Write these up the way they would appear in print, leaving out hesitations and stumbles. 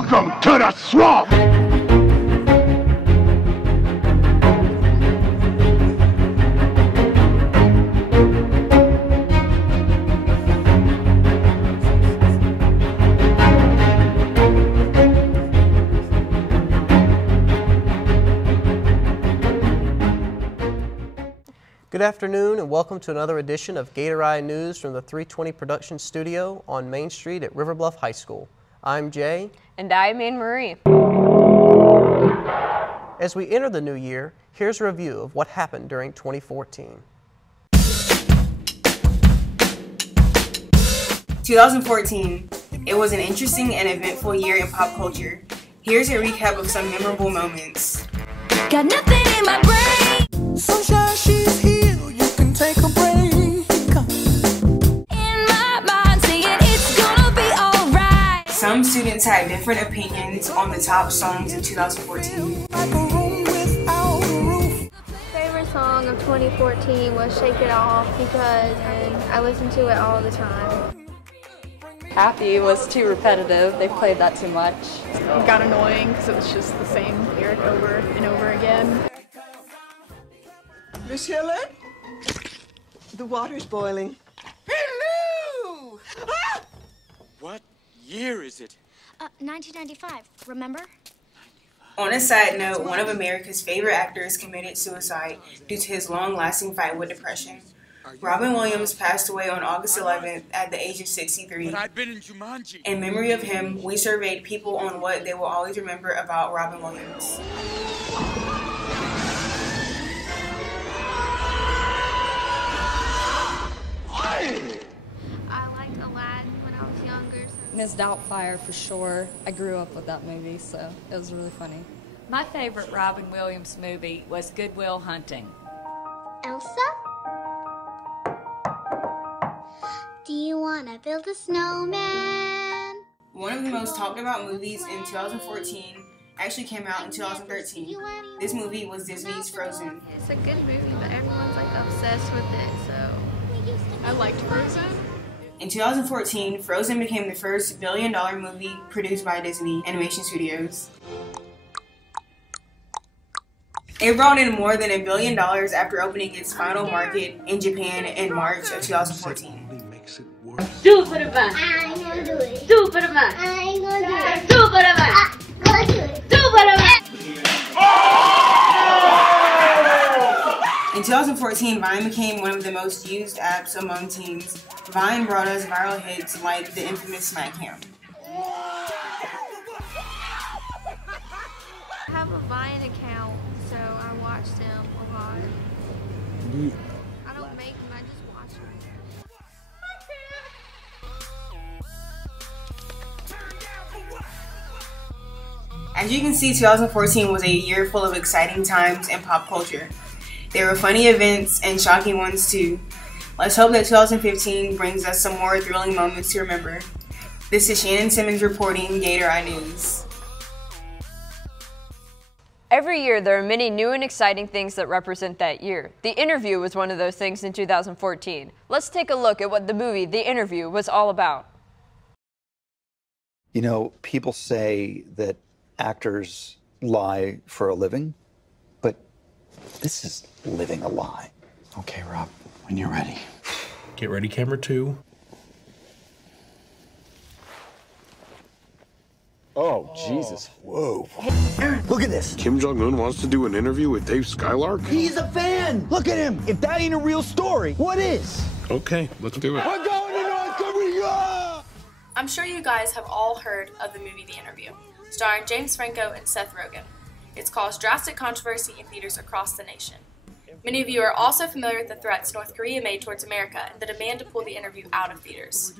Welcome to the swamp! Good afternoon and welcome to another edition of Gator News from the 320 Production Studio on Main Street at River Bluff High School. I'm Jay. And I'm Anne-Marie. As we enter the new year, here's a review of what happened during 2014. 2014. It was an interesting and eventful year in pop culture. Here's a recap of some memorable moments. Got nothing in my brain. Sunshine, she's here. You can take a break. In my mind, saying it's gonna be alright. Some students had different opinions on the top songs of 2014. Like a room without a roof. Favorite song of 2014 was Shake It Off because I listen to it all the time. Happy was too repetitive. They played that too much. It got annoying because it was just the same lyric over and over again. Miss Helen? The water's boiling. Hello! Ah! What year is it? 1995, remember? On a side note, one of America's favorite actors committed suicide due to his long-lasting fight with depression. Robin Williams passed away on August 11th at the age of 63. But I'd been in Jumanji. In memory of him, we surveyed people on what they will always remember about Robin Williams. I liked Aladdin when I was younger. Ms. Doubtfire for sure. I grew up with that movie, so it was really funny. My favorite Robin Williams movie was Good Will Hunting. Elsa? Do you want to build a snowman? One of the most talked about movies in 2014 actually came out in 2013. This movie was Disney's Frozen. It's a good movie, but everyone's like obsessed with it, so I liked Frozen. In 2014, Frozen became the first billion-dollar movie produced by Disney Animation Studios. It brought in more than $1 billion after opening its final market in Japan in March of 2014. Do it for the man. I ain't gonna do it. Do it for the man. I ain't gonna do it. Do it for the man. I'm gonna do it. Do it for the man. In 2014, Vine became one of the most used apps among teens. Vine brought us viral hits like the infamous Smack Him. I have a Vine account, so I watch them a lot. I don't make them, I just watch them. As you can see, 2014 was a year full of exciting times in pop culture. There were funny events and shocking ones too. Let's hope that 2015 brings us some more thrilling moments to remember. This is Shannon Simmons reporting Gator News. Every year, there are many new and exciting things that represent that year. The Interview was one of those things in 2014. Let's take a look at what the movie The Interview was all about. You know, people say that actors lie for a living, but this is living a lie. Okay, Rob, when you're ready. Get ready, camera 2. Oh, Jesus. Whoa. Aaron, look at this. Kim Jong-un wants to do an interview with Dave Skylark? He's a fan. Look at him. If that ain't a real story, what is? Okay, let's do it. We're going to North Korea! I'm sure you guys have all heard of the movie The Interview, starring James Franco and Seth Rogen. It's caused drastic controversy in theaters across the nation. Many of you are also familiar with the threats North Korea made towards America and the demand to pull The Interview out of theaters.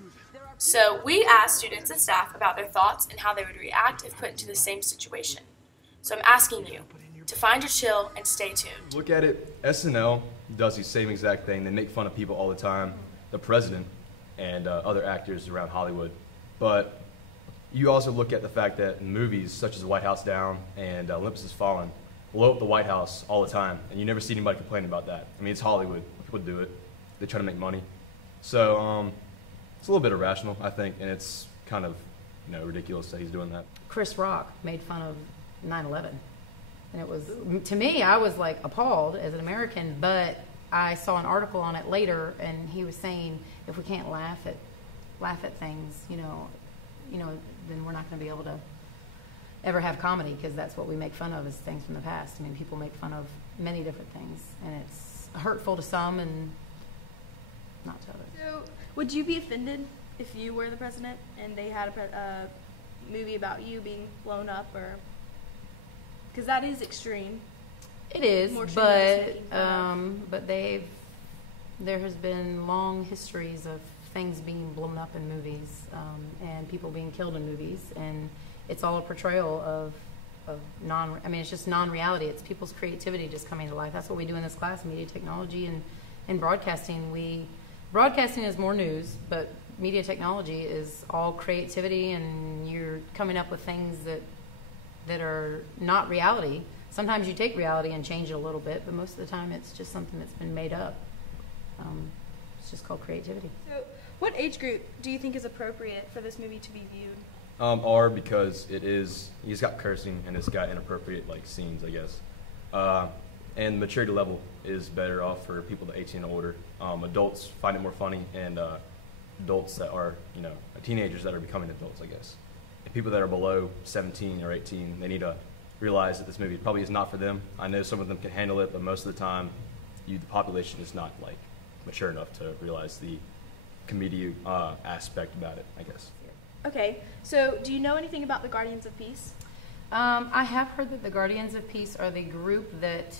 So we asked students and staff about their thoughts and how they would react if put into the same situation. So I'm asking you to find your chill and stay tuned. Look at it, SNL does the same exact thing. They make fun of people all the time, the president and other actors around Hollywood. But you also look at the fact that movies such as White House Down and Olympus Has Fallen blow up the White House all the time, and you never see anybody complain about that. I mean, it's Hollywood. People do it. They try to make money. So it's a little bit irrational, I think, and it's kind of ridiculous that he's doing that. Chris Rock made fun of 9/11, and it was, to me, I was like appalled as an American, but I saw an article on it later, and he was saying if we can't laugh at things, then we're not going to be able to ever have comedy, because that's what we make fun of, is things from the past. I mean, people make fun of many different things, and it's hurtful to some and not to others. So, would you be offended if you were the president and they had a movie about you being blown up, or because that is extreme? It is, but there has been long histories of things being blown up in movies, and people being killed in movies, and it's all a portrayal of it's just non-reality. It's people's creativity just coming to life. That's what we do in this class, media technology and broadcasting. Broadcasting is more news, but media technology is all creativity, and you're coming up with things that are not reality. Sometimes you take reality and change it a little bit, but most of the time it's just something that's been made up. It's just called creativity. So, what age group do you think is appropriate for this movie to be viewed? R, because he's got cursing and it's got inappropriate scenes, I guess. And maturity level is better off for people that 18 and older. Adults find it more funny, and adults that are, teenagers that are becoming adults, I guess. And people that are below 17 or 18, they need to realize that this movie probably is not for them. I know some of them can handle it, but most of the time, the population is not mature enough to realize the comedy aspect about it, I guess. Okay, so do you know anything about the Guardians of Peace? I have heard that the Guardians of Peace are the group that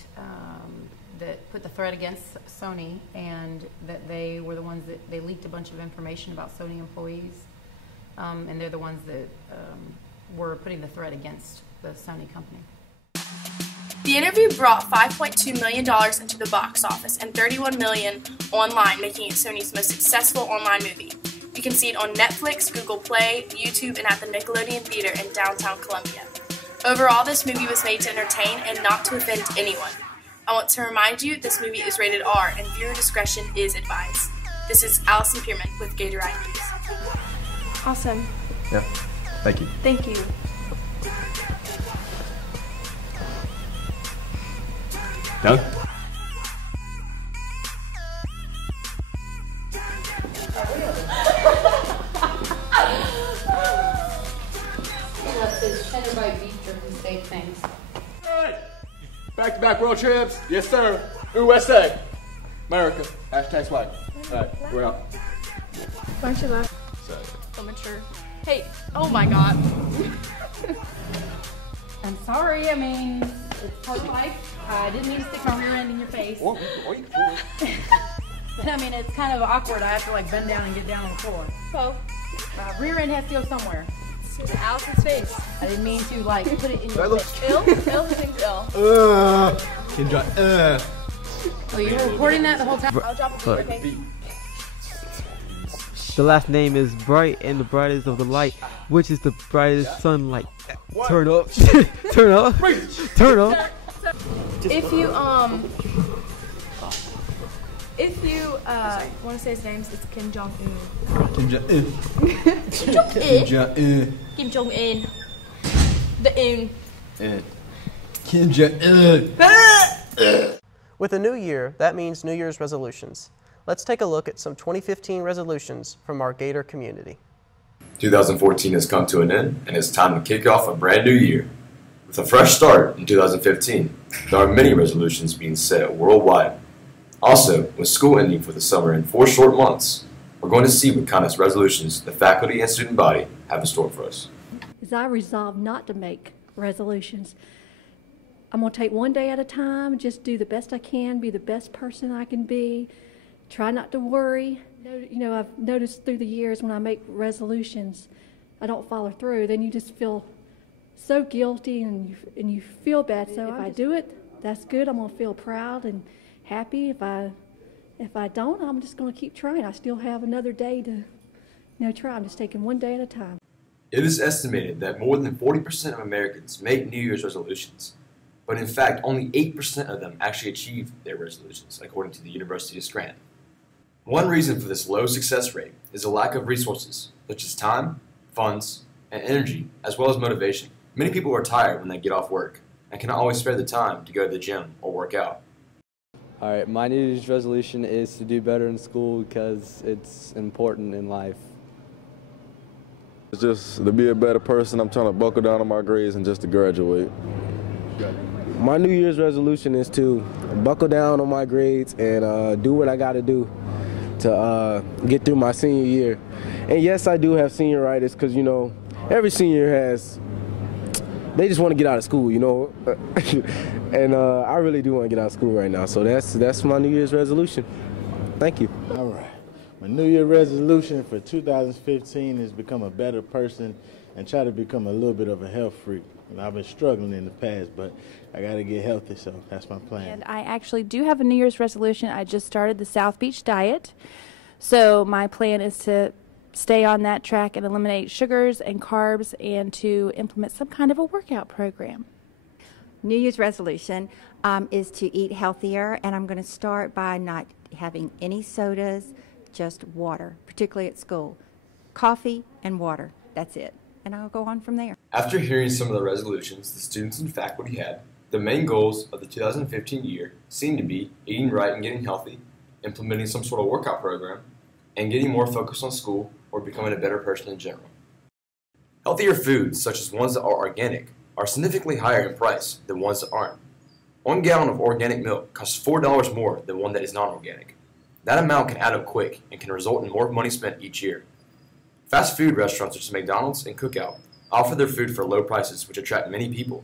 put the threat against Sony, and that they were the ones that they leaked a bunch of information about Sony employees, and they're the ones that were putting the threat against the Sony company. The interview brought $5.2 million into the box office and $31 million online, making it Sony's most successful online movie. You can see it on Netflix, Google Play, YouTube, and at the Nickelodeon Theater in downtown Columbia. Overall, this movie was made to entertain and not to offend anyone. I want to remind you this movie is rated R and viewer discretion is advised. This is Allison Pierman with Gator News. Awesome. Yeah, thank you. Thank you. Done? Back-to-back road trips. Yes, sir. USA. America. Hashtag swag. All right, we're out. Why don't you laugh? So mature. Hey, oh my God. I'm sorry, I mean, it's part of life. I didn't mean to stick my rear end in your face. I mean, it's kind of awkward. I have to bend down and get down on the floor. So, my rear end has to go somewhere. It's Allison's face. I didn't mean to put it in your face. Ill? Ill thinks ill. Oh, you were recording that the whole time? I'll drop a beat, okay? The last name is Bright, and the brightest of the light, which is the brightest sunlight. Turn up. Turn up. Turn up. If you want to say his names, it's Kim Jong-un. Kim Jong-un. Kim Jong-un. Kim Jong-un. Kim Jong-un. The un. Kim Jong-un. With a new year, that means New Year's resolutions. Let's take a look at some 2015 resolutions from our Gator community. 2014 has come to an end, and it's time to kick off a brand new year. With a fresh start in 2015, there are many resolutions being set worldwide. Also, with school ending for the summer in 4 short months, we're going to see what kind of resolutions the faculty and student body have in store for us. As I resolve not to make resolutions, I'm going to take one day at a time, just do the best I can, be the best person I can be, try not to worry. You know, I've noticed through the years when I make resolutions, I don't follow through, then you just feel so guilty and you feel bad. So if I do it, that's good. I'm going to feel proud and happy. If I don't, I'm just going to keep trying. I still have another day to try. I'm just taking one day at a time. It is estimated that more than 40% of Americans make New Year's resolutions, but in fact only 8% of them actually achieve their resolutions, according to the University of Scranton. One reason for this low success rate is a lack of resources, such as time, funds, and energy, as well as motivation. Many people are tired when they get off work and cannot always spare the time to go to the gym or work out. All right, my New Year's resolution is to do better in school because it's important in life. It's just to be a better person. I'm trying to buckle down on my grades and just to graduate. My New Year's resolution is to buckle down on my grades and do what I got to do to get through my senior year. And yes, I do have senioritis because, you know, every senior they just want to get out of school, you know. And I really do want to get out of school right now. So that's my New Year's resolution. Thank you. All right. My New Year resolution for 2015 is become a better person and try to become a little bit of a health freak. And I've been struggling in the past, but I got to get healthy, so that's my plan. And I actually do have a New Year's resolution. I just started the South Beach diet. So my plan is to stay on that track and eliminate sugars and carbs and to implement some kind of a workout program. New Year's resolution is to eat healthier, and I'm going to start by not having any sodas, just water, particularly at school. Coffee and water, that's it. And I'll go on from there. After hearing some of the resolutions the students and faculty had, the main goals of the 2015 year seemed to be eating right and getting healthy, implementing some sort of workout program, and getting more focused on school or becoming a better person in general. Healthier foods, such as ones that are organic, are significantly higher in price than ones that aren't. 1 gallon of organic milk costs $4 more than one that is non-organic. That amount can add up quick and can result in more money spent each year. Fast food restaurants such as McDonald's and Cookout offer their food for low prices, which attract many people.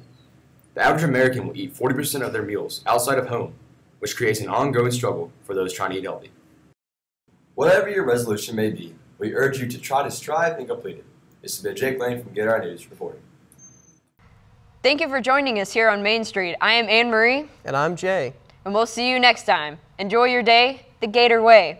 The average American will eat 40% of their meals outside of home, which creates an ongoing struggle for those trying to eat healthy. Whatever your resolution may be, we urge you to try to strive and complete it. This has been Jake Lane from Gator News reporting. Thank you for joining us here on Main Street. I am Anne Marie. And I'm Jay. And we'll see you next time. Enjoy your day the Gator way.